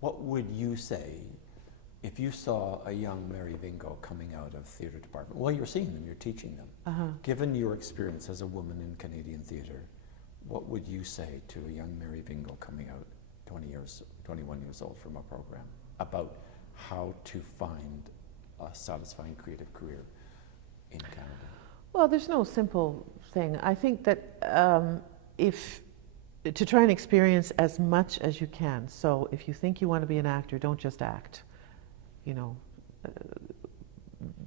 What would you say if you saw a young Mary Vingoe coming out of theatre department? Well, you're seeing them, you're teaching them. Given your experience as a woman in Canadian theatre, what would you say to a young Mary Vingoe coming out 21 years old from a program about how to find a satisfying creative career in Canada? Well, there's no simple thing. I think that to try and experience as much as you can. So if you think you want to be an actor, don't just act. You know,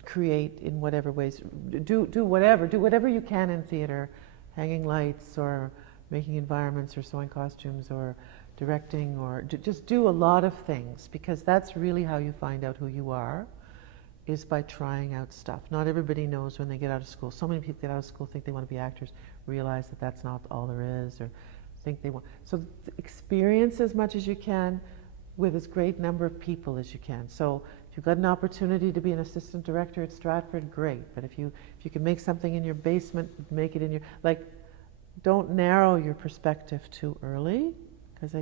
create in whatever ways. Do whatever you can in theater, hanging lights or making environments or sewing costumes or directing, or just do a lot of things, because that's really how you find out who you are, is by trying out stuff. Not everybody knows when they get out of school. So many people get out of school, think they want to be actors, realize that that's not all there is, or think they want. So experience as much as you can with as great number of people as you can. So if you've got an opportunity to be an assistant director at Stratford, great. But if you can make something in your basement, make it in your, like, don't narrow your perspective too early, because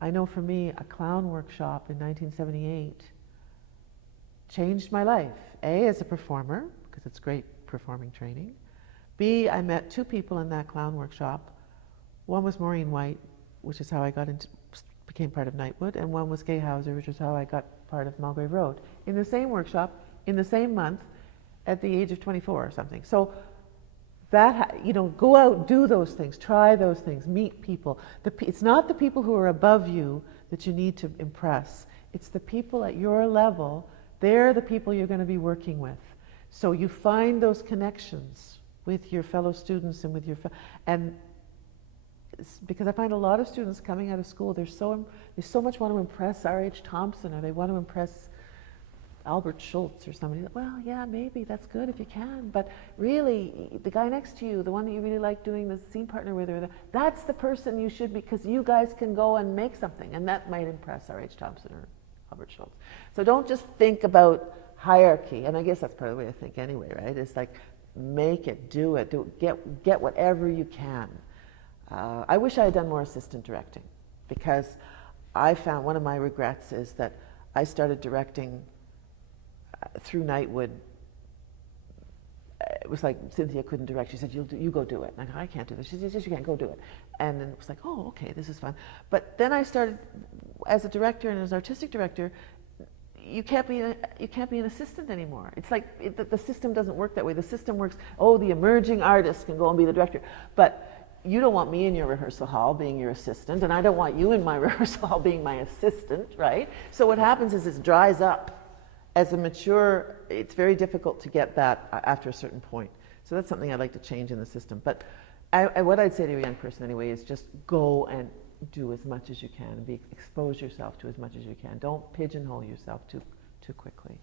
I know for me, a clown workshop in 1978 changed my life. A, as a performer, because it's great performing training. B, I met two people in that clown workshop. One was Maureen White, which is how I became part of Nightwood, and one was Gay Hauser, which is how I got part of Mulgrave Road, in the same workshop, in the same month, at the age of 24 or something. So that, go out, do those things, try those things, meet people. It's not the people who are above you that you need to impress. It's the people at your level. They're the people you're going to be working with. So you find those connections with your fellow students and with your, because I find a lot of students coming out of school, they so much want to impress R.H. Thomson, or they want to impress Albert Schultz or somebody. Well, yeah, maybe that's good if you can, but really, the guy next to you, the one that you really like doing the scene partner with, that's the person you should be, because you guys can go and make something, and that might impress R.H. Thomson or Albert Schultz. So don't just think about hierarchy, and I guess that's part of the way I think anyway, right? It's like, make it, do it, get whatever you can. I wish I had done more assistant directing, because I found one of my regrets is that I started directing through Nightwood. It was like Cynthia couldn't direct. She said, you go do it. And I go, I can't do this. She said, yes, you can, go do it. And then it was like, oh, okay, this is fun. But then I started, as a director and as artistic director, you can't be an assistant anymore. It's like the system doesn't work that way. The system works, the emerging artist can go and be the director. But you don't want me in your rehearsal hall being your assistant, and I don't want you in my rehearsal hall being my assistant, right? So what happens is it dries up. As a mature, it's very difficult to get that after a certain point. So that's something I'd like to change in the system. But what I'd say to a young person anyway is just go and do as much as you can, and expose yourself to as much as you can. Don't pigeonhole yourself too quickly.